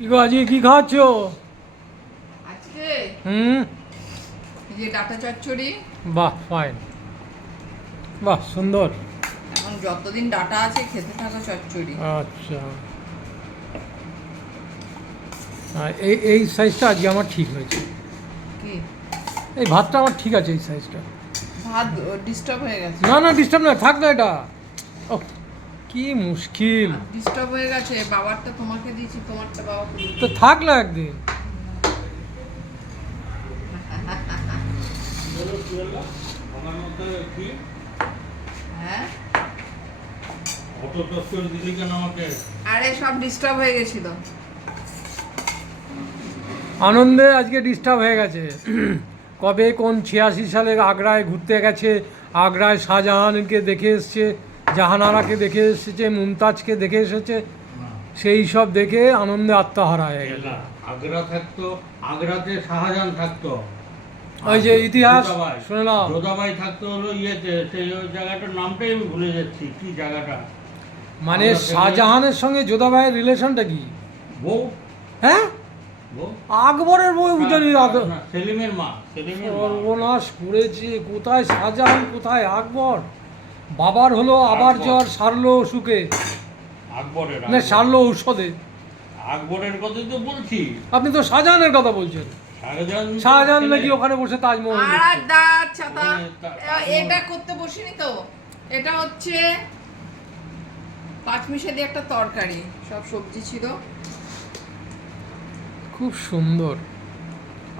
কি গো আজকে কি খাচ্ছ আজকে? হুম? এই যে ডাটা চচ্চড়ি। বাহ ফাইন বাহ সুন্দর। এখন যতদিন ডাটা আছে খেতে থাকা চচ্চড়ি। আচ্ছা। এই এই সাইজটা আজকে আমার ঠিক হয়েছে। কি? এই ভাতটা আমার ঠিক আছে এই সাইজটা ভাত ডিস্টার্ব হয়ে গেছে। না না ডিস্টার্ব না থাক না এটা। ও কি মুশকিল। ডিস্টার্ব হয়ে গেছে বাবারটা তোমাকে দিয়েছি তোমারটা বাবা তো থাক না একদিন। হ্যাঁ? আরে সব ডিস্টার্ব হয়ে গেছিল। আনন্দে আজকে ডিস্টার্ব হয়ে গেছে। কবে কোন ছিয়াশি সালে আগ্রায় ঘুরতে গেছে আগ্রায় শাহজাহানকে দেখে এসছে জাহানারাকে দেখে এসেছে মুমতাজকে দেখে এসেছে সেই সব দেখে আনন্দে আত্মহারা হয়ে গেল। আগ্রা থাকতো আগ্রাতে শাহজাহান থাকতো। ওই যে ইতিহাস। শুনে নাও। যোধাবাই থাকতো হলো ইয়েতে সেই জায়গাটার নামটাই আমি ভুলে যাচ্ছি কি জায়গাটা? মানে শাহজাহানের সঙ্গে যোধাবাইয়ের রিলেশনটা কি? বউ? হ্যাঁ? আকবরের বই বুঝানি না, না, সেলিমের মা সেলিমের মা। সর্বনাশ করেছে কোথায় শাহজাহান কোথায় আকবর? বাবার হলো আবার জ্বর সারলো অসুখে। আকবরের না আকবর। সারলো ঔষধে। আকবরের কথাই তো বলছি। আপনি তো শাহজাহানের কথা বলছেন। শাহজাহান নাকি ওখানে বসে তাজমহল আর দাঁত ছাতা। এটা করতে বসিনি তো। এটা হচ্ছে পাঁচমিশা দিয়ে একটা তরকারি। সব সবজি ছিল। খুব সুন্দর।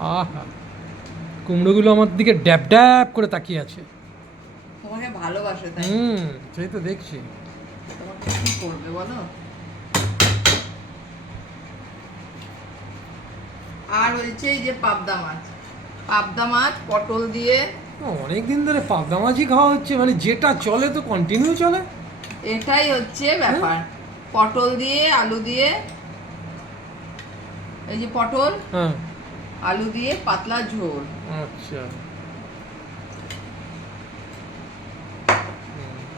আহা। কুমড়োগুলো আমার দিকে ড্যাব ড্যাব করে তাকিয়ে আছে। তোমাকে ভালোবাসে তাই হুম সেই তো দেখছি। তোমাকে কি করবে বলো? আর হয়েছে এই যে পাবদা মাছ। পাবদা মাছ পটল দিয়ে। অনেক দিন ধরে পাবদা মাছই খাওয়া হচ্ছে মানে যেটা চলে তো কন্টিনিউ চলে। এটাই হচ্ছে ব্যাপার। পটল দিয়ে আলু দিয়ে। এই যে পটল হ্যাঁ। আলু দিয়ে পাতলা ঝোল। আচ্ছা।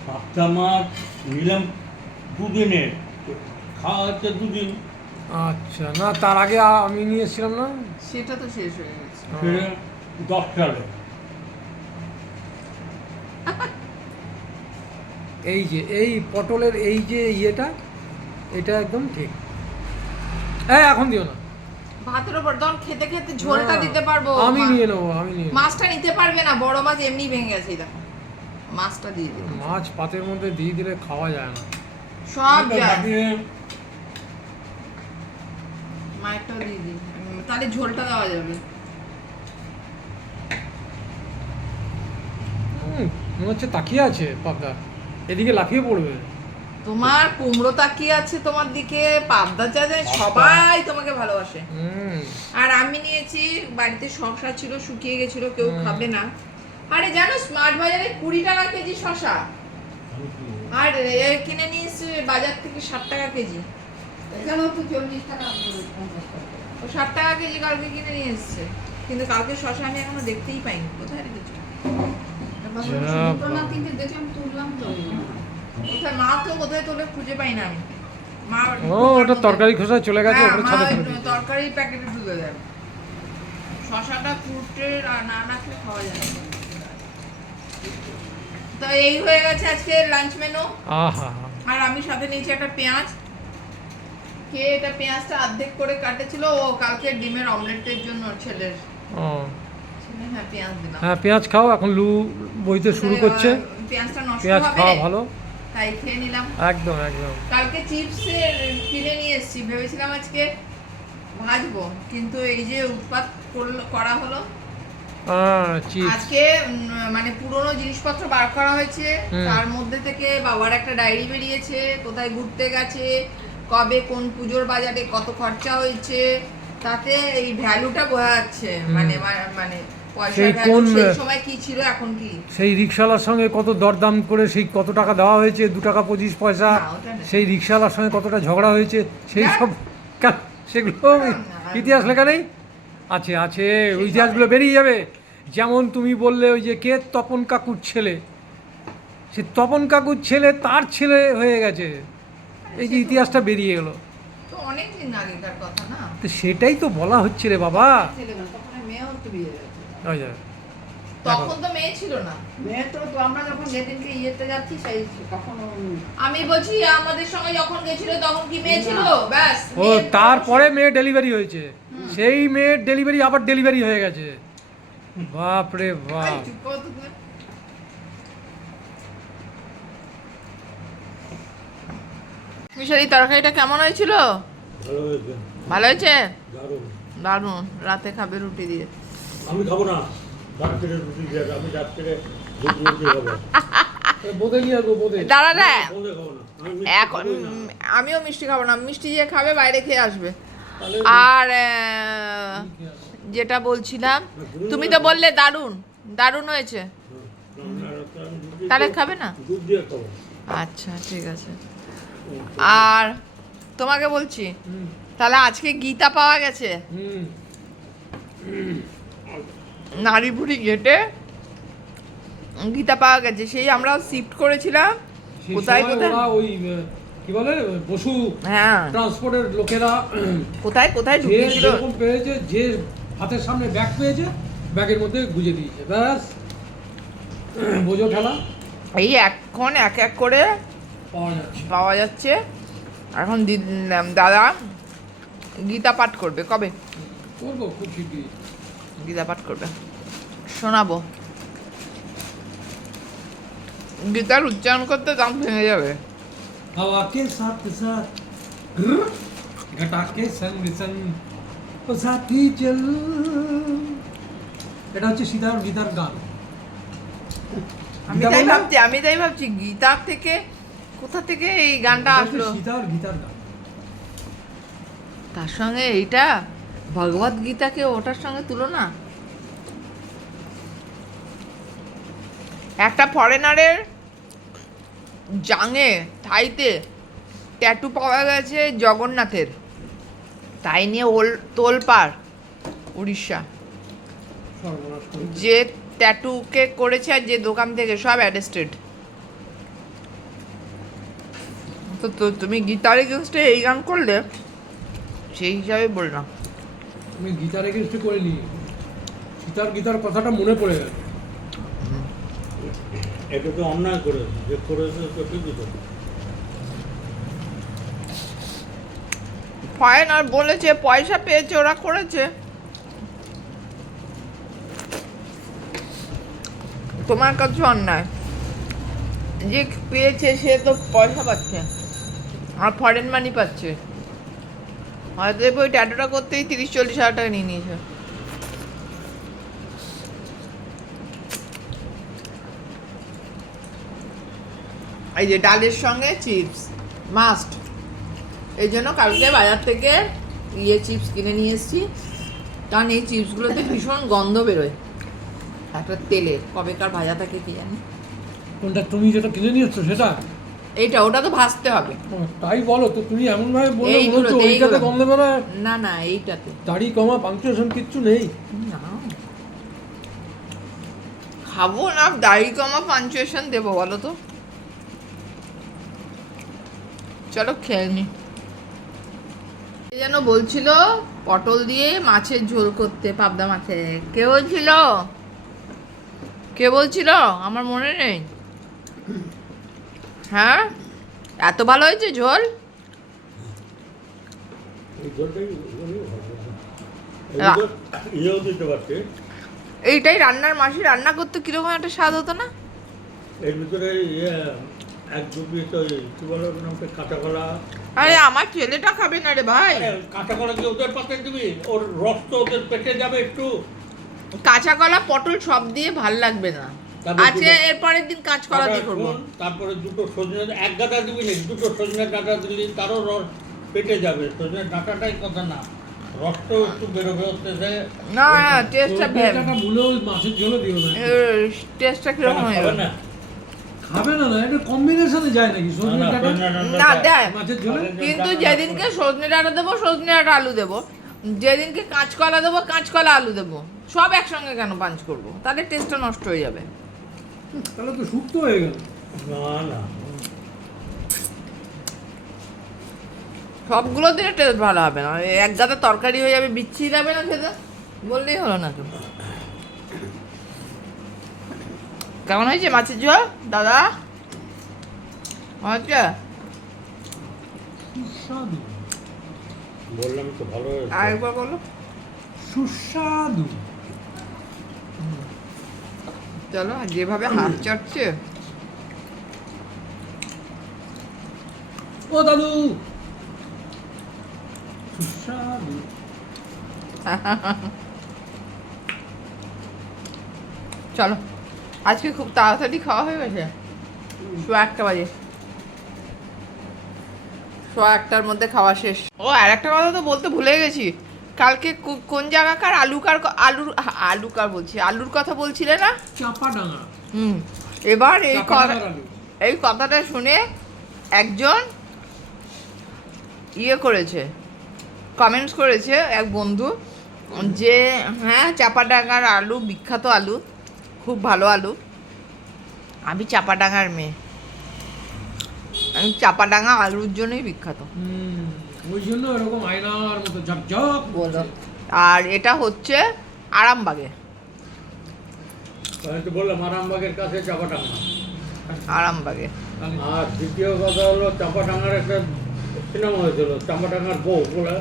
পাবদা মাছ নিলাম দুদিনের। খাওয়া হচ্ছে দুদিন। আচ্ছা না তার আগে আমি নিয়েছিলাম না? সেটা তো শেষ হয়ে গেছে। দশ সালে এই যে এই পটলের এই যে ইয়েটা এটা একদম ঠিক। হ্যাঁ এখন দিও না। ভাতের উপর তখন খেতে খেতে ঝোলটা দিতে পারব আমি নিয়ে নেব আমি নিয়ে নেব। মাছটা নিতে পারবে না বড় মাছ এমনি ভেঙে গেছে দেখো। মাছটা দিয়ে দিই মাছ পাতের মধ্যে দিয়ে দিলে খাওয়া যায় না। সব যায়। মায়েরটাও দিয়ে দিই তাহলে ঝোলটা দেওয়া যাবে। হুম, মনে হচ্ছে তাকিয়ে আছে পাবদা। এদিকে লাফিয়ে পড়বে। তোমার কুমড়ো তাকিয়ে আছে তোমার দিকে পাবদা চা যায় সবাই তোমাকে ভালোবাসে। হুম। আর আমি নিয়েছি বাড়িতে শশা ছিল শুকিয়ে গেছিল কেউ খাবে না। আরে জানো স্মার্ট বাজারে কুড়ি টাকা কেজি শশা আর কিনে নিয়ে বাজার থেকে ষাট টাকা কেজি। এখানেও তো চল্লিশ টাকা ও ষাট টাকা কেজি কালকে কিনে নিয়ে এসছে। কিন্তু কালকে শশা আমি এখনও দেখতেই পাইনি। কোথায় রেখেছো? না দেখলাম তুললাম তো কোথায়? মা তো কোথায় তোলে খুঁজে পাই না আমি। মা ও ওটা তরকারি খোসা চলে গেছে হ্যাঁ, ওপরে ছাদে। তরকারি প্যাকেটে ঢুকে দেয় শশাটা ফুটে আর না রাখলে খাওয়া যায় না। তো এই হয়ে গেছে আজকে লাঞ্চ মেনু আহা। আর আমি সাথে নিয়েছি একটা পেঁয়াজ। কে এটা পেঁয়াজটা অর্ধেক করে কাটেছিল ও কালকে ডিমের অমলেটের জন্য ছেলের। হ্যাঁ পেঁয়াজ হ্যাঁ পেঁয়াজ খাও এখন লু বইতে শুরু করছে। নষ্ট পেঁয়াজ খাওয়া ভালো। তাই খেয়ে নিলাম। একদম একদম। কালকে চিপসের কিনে নিয়ে এসেছি। ভেবেছিলাম আজকে ভাজবো কিন্তু এই যে উৎপাত করলো- করা হলো চিপস আজকে মানে পুরনো জিনিসপত্র বার করা হয়েছে। তার মধ্যে থেকে বাবার একটা ডায়েরি বেরিয়েছে কোথায় ঘুরতে গেছে কবে কোন পুজোর বাজারে কত খরচা হয়েছে তাতে এই ভ্যালুটা বোঝা যাচ্ছে। মানে মানে সেই কোন- সময় কি ছিল এখন কি? সেই রিক্সাওয়ালার সঙ্গে কত দরদাম করে সেই কত টাকা দেওয়া হয়েছে দু টাকা পঁচিশ পয়সা। সেই রিক্সাওয়ালার সঙ্গে কতটা ঝগড়া হয়েছে সেই সব সেগুলো ইতিহাস লেখা নেই? আছে আছে ওই ইতিহাসগুলো বেরিয়ে যাবে। যেমন তুমি বললে ওই যে কে তপন কাকুর ছেলে? সে তপন কাকুর ছেলে তার ছেলে হয়ে গেছে। এই যে ইতিহাসটা বেরিয়ে গেলো তো অনেক দিন আগেকার কথা না? তো সেটাই তো বলা হচ্ছে রে বাবা। তখন তো বিয়ে হয়েছে। ওই যে, তখন তো মেয়ে ছিল না। মেয়ে তো তো আমরা যখন যেদিনকে ইয়েতে যাচ্ছি সেই তখন আমি বলছি আমাদের সঙ্গে যখন গেছিল তখন কি মেয়ে ছিল? ব্যাস ও তারপরে মেয়ে ডেলিভারি হয়েছে। সেই মেয়ের ডেলিভারি আবার ডেলিভারি হয়ে গেছে। বাপ রে বাপ। মিশালি তরকারিটা কেমন হয়েছিল? ভালো হয়েছে। ভালো হয়েছে? দারুণ। দারুণ। রাতে খাবে রুটি দিয়ে। আমি খাব না। রাত্রে রুটি দিয়ে আমি দাঁড়া এখন আমিও মিষ্টি খাব না। মিষ্টি যে খাবে বাইরে খেয়ে আসবে। আর যেটা বলছিলাম তুমি তো বললে দারুণ দারুণ হয়েছে। তাহলে খাবে না? আচ্ছা ঠিক আছে। আর তোমাকে বলছি তাহলে আজকে গীতা পাওয়া গেছে? হুম। নারীপুরি গেটে গীতা পাওয়া গেছে সেই আমরা শিফট করেছিলাম। কোথায় কোথায়? ওই কি বলে? পশু হ্যাঁ। ট্রান্সপোর্টের লোকেরা কোথায় কোথায় ঢুকিয়েছিল? যেরকম পেয়েছে যে হাতের সামনে ব্যাগ পেয়েছে ব্যাগের মধ্যে গুজে দিয়েছে। ব্যাস বোঝো ঠেলা এই এখন এক এক করে পাওয়া যাচ্ছে। পাওয়া যাচ্ছে। এখন দাদা গীতা পাঠ করবে কবে? করব খুব শিগগিরই। গীতা পাঠ করবে। শোনাবো। গীতার উচ্চারণ করতে দাম ভেঙে যাবে। हवा के साथ साथ घटा के संग संग ও সাথী চল এটা হচ্ছে সীতার গীতার গান আমি গীতা তাই বললে? ভাবছি আমি তাই ভাবছি গীতার থেকে কোথা থেকে এই গানটা এটা হচ্ছে আসলো সীতার গীতার গান তার সঙ্গে এইটা ভগবত গীতাকে ওটার সঙ্গে তুলনা একটা ফরেনারের জাঙে থাইতে ট্যাটু পাওয়া গেছে জগন্নাথের। তাই নিয়ে ওল তোলপাড় উড়িষ্যা। যে ট্যাটুকে করেছে আর যে দোকান থেকে সব অ্যারেস্টেড তো তো তুমি গীতার এগেনস্টে এই গান করলে সেই হিসাবে বললাম। তুমি গীতার এগেনস্টে করে নিই সীতার গীতার কথাটা মনে পড়ে গেল। এটা তো অন্যায় করেছে, যে করেছে তো ঠিকই তো ফাইন আর বলেছে, পয়সা পেয়েছে, ওরা করেছে। তোমার কাছে অন্যায়। যে পেয়েছে, সে তো পয়সা পাচ্ছে। আর ফরেন মানি পাচ্ছে। হয়তো ওই ট্যাটুটা করতেই তিরিশ, চল্লিশ হাজার টাকা নিয়ে নিয়েছে। এই যে ডালের সঙ্গে চিপস মাস্ট এই জন্য কালকে বাজার থেকে ইয়ে চিপস কিনে নিয়ে এসেছি। কারণ এই চিপসগুলোতে ভীষণ গন্ধ বেরোয়। একটা তেলের কবেকার ভাজা থাকে কি জানি। কোনটা তুমি যেটা কিনে নিয়ে এসছো সেটা? এইটা ওটা তো ভাজতে হবে। তাই বলো তো তুমি এমন ভাবে বললে মনে হচ্ছে ওইটাতে এইগুলো। গন্ধ বেরোয়। না না এইটাতে। দাড়ি কমা পাংচুয়েশন কিচ্ছু নেই। না। খাব না দাড়ি কমা পাঞ্চুয়েশন দেবো বলো তো। চলো খেয়ে নি। যেন বলছিল পটল দিয়ে মাছের ঝোল করতে পাবদা মাছে। কে বলছিল? কে বলছিল? আমার মনে নেই। হ্যাঁ? এত ভালো হয়েছে ঝোল? এইটাই রান্নার মাসি রান্না করতে কীরকম একটা স্বাদ হতো না? এর ভিতরে ইয়ে এক পিস ওই কি বলো ওর নামটা কাঁচা কলা আরে আমার ছেলেটা খাবে না রে ভাই। আরে, কাঁচা কলা কি ওদের পাতে দিবি? ওর রস তো ওদের পেটে যাবে একটু। কাঁচা কলা পটল সব দিয়ে ভালো লাগবে না। তারপর আজকে দুটো- এর পরের দিন কাঁচকলা দিয়ে করব। তারপরে দুটো সজনে এক গাদা দিবি না দুটো সজনে ডাঁটা দিলি তারও রস পেটে যাবে। সজনে ডাঁটাটাই কথা না। রসটাও একটু বেরোবে হচ্ছে না টেস্টটা ভুলেও মাছের ঝোলও দিও না। টেস্টটা কীরকম হয়ে না? খাবে না না এটা কম্বিনেশনে যায় নাকি? সজনে ডাঁটা? না দেয়। দেয় মাছের ঝোলে? কিন্তু যেদিনকে সজনে ডাঁটা দেবো সজনে ডাঁটা আলু দেবো। যেদিনকে কাঁচকলা দেবো কাঁচকলা আলু দেবো। সব একসঙ্গে কেন পাঞ্চ করব? তাহলে টেস্টটা নষ্ট হয়ে যাবে। তাহলে তো সুক্ত হয়ে গেল। না না। সবগুলো দিলে টেস্ট ভালো হবে না। এক গাদা তরকারি হয়ে যাবে বিচ্ছিরি যাবে না খেতে। বললেই হলো না তো কেমন হয়েছে মাছের ঝোল দাদা? হচ্ছে সুস্বাদু। বললাম তো ভালো আরেকবার বলো। সুস্বাদু। চলো যেভাবে হাত চাটছে। ও দাদু। সুস্বাদু। চলো। আজকে খুব তাড়াতাড়ি খাওয়া হয়ে গেছে? শো একটা বাজে। শো একটার মধ্যে খাওয়া শেষ। ও আর একটা কথা তো বলতে ভুলে গেছি। কালকে কোন জায়গাকার আলুকার আলুর আলুকার বলছি? আলুর কথা বলছিলে না? হুম। এবার এই কথা এই কথাটা শুনে একজন ইয়ে করেছে কমেন্টস করেছে এক বন্ধু যে হ্যাঁ চাপাডাঙ্গার আলু বিখ্যাত আলু খুব ভালো আলু। আমি চাপাডাঙ্গার মেয়ে। আমি চাপাডাঙ্গা আলুর জন্যই বিখ্যাত। ওই জন্য এরকম আয়নার মতো ঝকঝক বলো। আর এটা হচ্ছে আরামবাগে। আমি বললাম আরামবাগের কাছে চাপাটাঙ্গা আরামবাগে। আর দ্বিতীয় কথা হলো চাপাটাঙ্গার একটা সিনেমা হয়েছিল চাপাটাঙ্গার বউ বলে।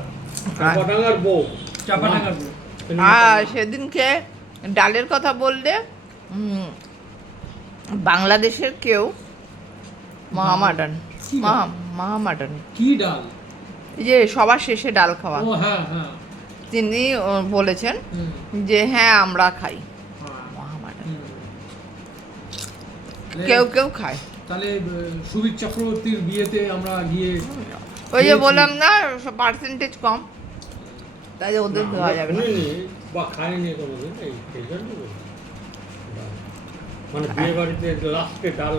চাপাটাঙ্গার বউ। চাপা ডাঙার বউ। আর সেদিনকে ডালের কথা বললে বাংলাদেশের কেউ মহামাডান? মহামাডান। কি ডাল? এই যে সবার শেষে ডাল খাওয়া। ও হ্যাঁ হ্যাঁ। তিনি বলেছেন যে হ্যাঁ আমরা খাই হ্যাঁ, মহামাডান। কেউ কেউ খায়। তাহলে সুবীর চক্রবর্তীর বিয়েতে আমরা গিয়ে ওই যে বললাম না পার্সেন্টেজ কম। তাই ওদের দেওয়া যাবে না। বা খাইনি কোনোদিন এই। মানে বিয়ে বাড়িতে লাস্টে ডাল।